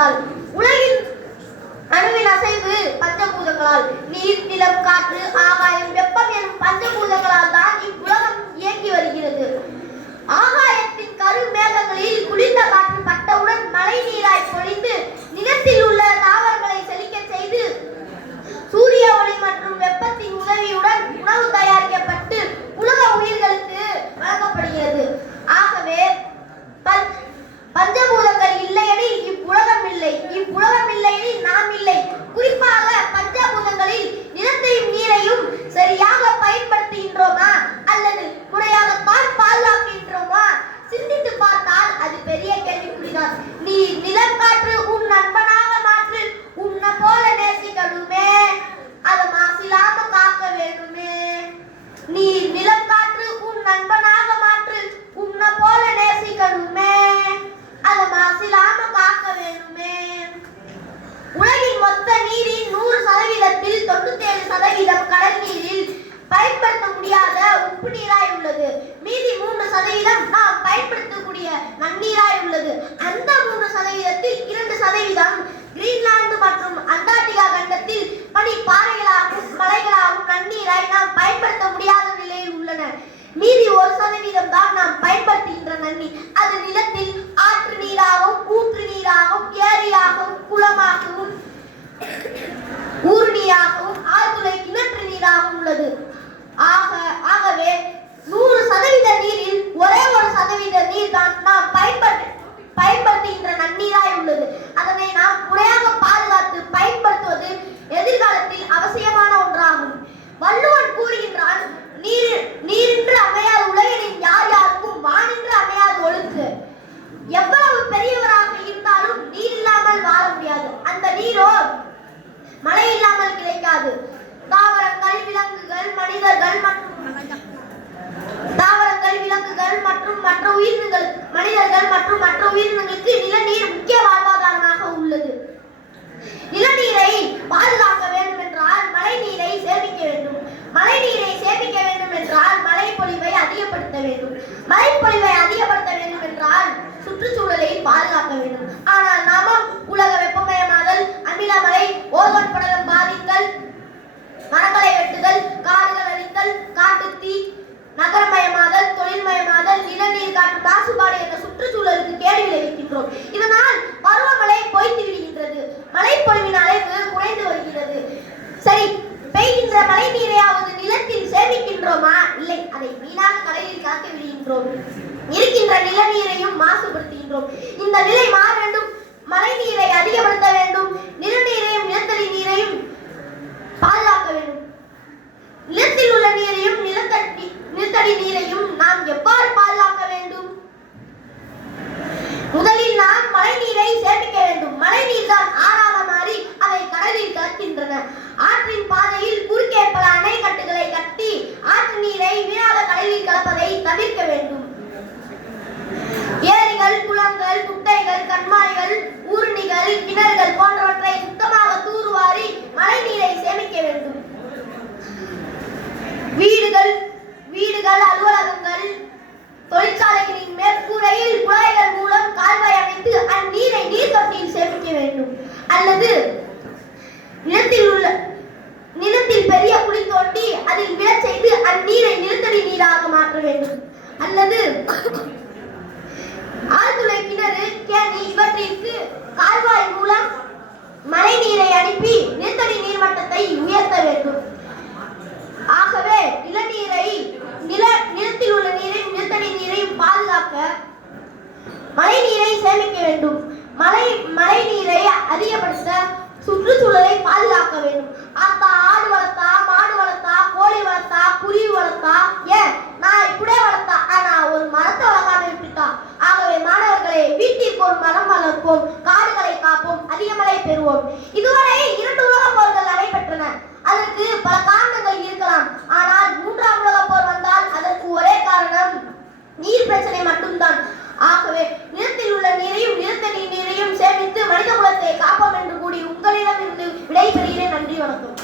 பஞ்சபூதங்களால். உலகின் அணுவின் அசைவு பஞ்சபூதங்களால். நீர், நிலம், காற்று, ஆகாயம், வெப்பம் எனும் பஞ்சபூதங்களால் தான் இவ்வுலகம் இயங்கி வருகிறது. ஆகாயத்தின் கரு மேகங்களில் குளிர்ந்த காற்று பட்டவுடன் மழை நீராய் பொழிந்து நிலத்தில் உள்ள தாவரங்களை செழிக்க செய்து சூரிய ஒளி மற்றும் வெப்பத்தின் உதவியுடன் உணவு தயாரிக்கப்பட்டு உலக உயிர்களுக்கு வழங்கப்படுகிறது. ஆகவே பஞ்சபூதங்கள் இல்லையெனில் இவ்வுலகம் இல்லை, இவ்வுலகம் இல்லையெனில் நாம் இல்லை. குறிப்பாக பஞ்சபூதங்களில் நிலத்தையும் நீரையும் சரியாக பயன்படுத்துகின்றோமா அல்லது முறையாகத்தான் பாதுகாக்கின்றோமா? சிந்தித்து பார்த்தால் அது பெரிய கேள்விக்குறிதான். நீர், நிலம், காற்று உன் நண்பனாக மாற்று, உன்னை போல நேசிக்கணுமே, அதை மாசிலாம காக்க வேணுமே. நீர், நிலம், காற்று உன் நண்பனாக மாற்று, உன்னை போல நேசிக்கணுமே, அதை மாசிலாம காக்க வேணுமே. உலகின் மொத்த நீரின் 100%ல் 97% கடல் நீரில் பயன்படுத்த முடியாத உப்பு நீராய் உள்ளது. மீதி 3% நாம் பயன்படுத்தக்கூடிய நன்னீராய் உள்ளது. அந்த 3%ல் 2% கிரீன்லாந்து மற்றும் அண்டார்டிகா கண்டத்தில் பனி பாறைகளாகவும் மலைகளாகவும் நன்னீராய் நாம் பயன்படுத்த முடியாத நிலையில் உள்ளன. மீதி 1% தான் நாம் பயன்படுத்துகின்ற நன்னீர். அது நிலத்தில் ஆற்று நீராகவும் ஊற்று நீராகவும் ஏரியாகவும் குளமாகவும் ஊர் நீராகவும் ஆழ்துளை கிணற்று நீராகவும் உள்ளது. ஆகவே 100% நீரில் ஒரே 1% நீர் தான் நாம் பயன்படுத்துகின்ற நன்னீராய் உள்ளது. அதனை நாம் முறையாக பாதுகாத்து பயன்படுத்துவது எதிர்காலத்தில் அவசியமான ஒன்றாகும். வள்ளுவன் கூறுகின்றான், நீரின்று அமையாத உலகினில் யார் யாருக்கும் வானின்று அமையாத ஒழுக்கு. எவ்வளவு பெரியவராக இருந்தாலும் நீர் இல்லாமல் வாழ முடியாது. அந்த நீரோ மழை இல்லாமல் கிடைக்காது. தாவரங்கள், விலங்குகள், மற்றும் மற்ற உயிரினங்களுக்கு நிலநீர் முக்கிய வாழ்வாதாரமாக உள்ளது. நிலநீரை பாதுகாக்க வேண்டும் என்றால் மழை நீரை சேமிக்க வேண்டும். மழை நீரை சேமிக்க வேண்டும் என்றால் மழைப்பொழிவை அதிகப்படுத்த வேண்டும். மழைப்பொழிவை அதிகப்படுத்த வேண்டும் என்றால் சுற்றுச்சூழலை பாதுகாக்க வேண்டும். ஆனால் நாம உலக வெப்பமயமாதல், அமிலமழை, ஓசோன் படலம் பாதித்தல், மரங்களை வெட்டுதல், காடுகள் அழித்தல், காட்டுத்தீ, நகரமயமாதல், தொழில்மயமாதல், நிலநீர் காற்று மாசுபாடு என்ற சுற்றுச்சூழலுக்கு கேடு விளைவிக்கின்றோம். இதனால் பருவமழை பொய்த்து விடுகின்றது. மழைப்பொழிவின் அளவு குறைந்து வருகிறது. சரி, பெய்கின்ற மழை நீரையாவது நிலத்தில் சேமிக்கின்றோமா? இல்லை, அதை வீணாக கடலில் கலக்க விடுகின்றோம். இருக்கின்ற நிலநீரையும் மாசுபடுத்துகின்றோம். இந்த நிலை மாற வேண்டும். மழை நீரை அதிகப்படுத்த வேண்டும். நிலநீரையும் நிலத்தடி நீரையும் பாதுகாக்க வேண்டும். நிலத்தில் உள்ள நீரையும் நிலத்தடி நீரையும் நாம் எவ்வாறு பாதுகாக்க வேண்டும்? முதலில் நாம் மழை நீரை சேமிக்க வேண்டும். மழை நீர் தான் ஆறாக மாறி அவை கடலில் கலக்கின்றன. ஆற்றின் பாதையில் குறுக்கே பல அணைக்கட்டுகளை கட்டி ஆற்று நீரை வீணாக கடலில் கலப்பதை தவிர்க்க வேண்டும். ஏரிகள், குளங்கள், குட்டைகள், கண்மாய்கள், ஊருணிகள், கிணறுகள் போன்றவற்றை சுத்தமாக தூர்வாரி மழை நீரை சேமிக்க வேண்டும். வீடுகள், அலுவலகங்கள், தொழிற்சாலைகளின் மேற்கூரையில் குழாய்கள் மூலம் கால்வாய் அமைத்து அந்நீரை நீர் தொட்டியில் சேமிக்க வேண்டும். அல்லது நிலத்தில் பெரிய குழி தோண்டி அதில் விழச் செய்து அந்நீரை நிலத்தடி நீராக மாற்ற வேண்டும். அல்லது ஆழ்துளை கிணறு, கேணி இவற்றிற்கு கால்வாய் மூலம் மழை நீரை அனுப்பி நிலத்தடி நீர்மட்டத்தை உயர்த்த வேண்டும். ஆகவே நிலத்தில் உள்ள நீரையும் நிலத்தடி நீரையும் பாதுகாக்க மழை நீரை சேமிக்க வேண்டும். மழை நீரை அதிகப்படுத்த சுற்றுச்சூழலை பாதுகாக்க வேண்டும். ஆடு வளர்த்தா, மாடு வளர்த்தா, கோழி வளர்த்தா, குருவி வளர்த்தா, ஏன் நான் கூட வளர்த்தா, ஆனா ஒரு மரத்தை வளர்க்காம விட்டுட்டா. ஆகவே மாணவர்களே, வீட்டிற்கு ஒரு மரம் வளர்ப்போம், காடுகளை காப்போம், அதிக மழை பெறுவோம். இதுவரை 2 உலகப் போர்கள் நடைபெற்றன. அதற்கு பல காரணங்கள் இருக்கலாம். ஆனால் 3ஆம் உலகப் போர் வந்தால் அதற்கு ஒரே காரணம் நீர் பிரச்சனை மட்டும்தான். ஆகவே நிலத்தில் உள்ள நீரையும் நிலத்தடி நீரையும் சேமித்து மனித குலத்தை காப்போம் என்று கூறி உங்களிடம் இருந்து விடைபெறுகிறேன். நன்றி, வணக்கம்.